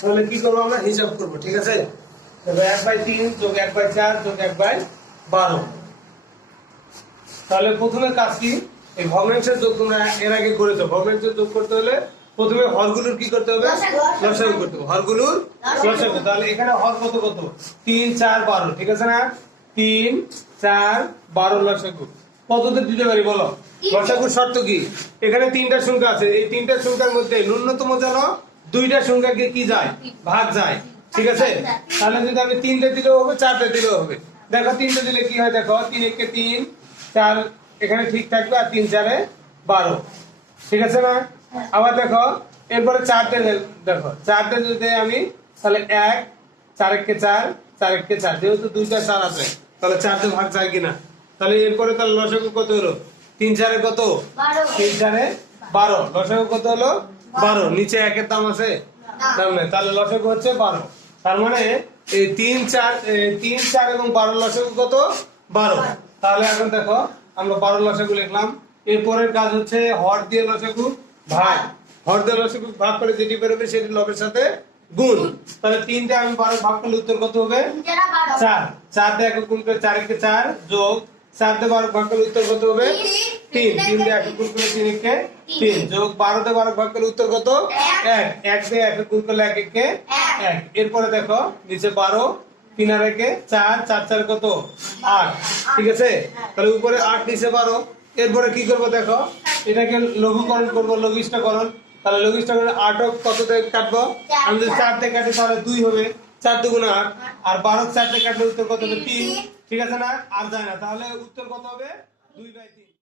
তাহলে কি করব আমরা? হিসাব করব ঠিক আছে? এক বাই তিন যোগ এক বাই চার যোগ এক বাই বারো। তাহলে প্রথমে কাজ কি? এই ভগ্নাংশের যোগ তোমরা এর আগে করেছ ভগ্নাংশের যোগ করতে হলে প্রথমে হরগুলোর কি করতে হবে? লসাগু। করতে হবে। হরগুলোর লসাগু। তাহলে এখানে হর কত কত? তিন চার বারো ঠিক আছে না? তিন চার বারো লসাগু। কততে দিতে পারি বলো। লসাগুর শর্ত কি? এখানে তিনটা সংখ্যা আছে। এই তিনটা সংখ্যার মধ্যে ন্যূনতম যেন দুইটা সংখ্যাকে কি যায়? ভাগ যায়। ঠিক আছে? তাহলে যদি আমি তিনটে দিলেও হবে চারটে দিলেও হবে। দেখো তিনটে দিলে কি হয়? দেখো তিন একে তিন চার এখানে ঠিক থাকবে আর তিন চারে বারো। ঠিক আছে না আবার দেখো এরপরে চারটে দেখো চারটে যদি আমি তাহলে এক চার একে চার চার একে চার যেহেতু দুইটা চার আছে তাহলে চারটে ভাগ যায় কিনা? তাহলে এরপরে তাহলে লসগু কত হলো? তিন চারে কত? তিন চারে বারো। লসগু কত হলো? বারো। নিচে একের দাম আছে? দাম নেই। তাহলে লসগু হচ্ছে বারো। তার মানে এই তিন চার তিন চার এবং বারো লসগু কত? বারো। তাহলে এখন দেখো আমরা বারো লসগু লিখলাম। এরপরের কাজ হচ্ছে হর দিয়ে লসগু ভাগ। হর দিয়ে লসগু ভাগ করে যেটি বেরোবে সেটি লবের সাথে গুণ। তাহলে তিনটে আমি বারো ভাগ করলে উত্তর কত হবে? চার। চার দিয়ে একে গুণ করে চার একে চার যোগ চার দিয়ে বারো ভাগ করলে উত্তর কত হবে? তিন। তিন। দিয়ে একে গুণ করলে তিন একে তিন। যোগ বারো দিয়ে বারো ভাগ করলে উত্তর কত? এক। এক। দিয়ে একে গুণ করলে এক একে এক। এরপরে দেখো নিচে বারো তিন আর একে চার চার চার কত? আট। ঠিক আছে? তাহলে উপরে আট নিচে বারো। এরপরে কি করব দেখো? এটাকে লঘুকরণ করব লঘিষ্ঠকরণ। তাহলে লঘিষ্ঠকরণ আটক কত থেকে কাটবো? আমি যদি চার থেকে কাটি তাহলে দুই হবে। চার দুগুণ আট, আর বারো চারটে কাটলে উত্তর কত হবে? তিন। ঠিক আছে না? আর যায় না। তাহলে উত্তর কত হবে? দুই বাই তিন।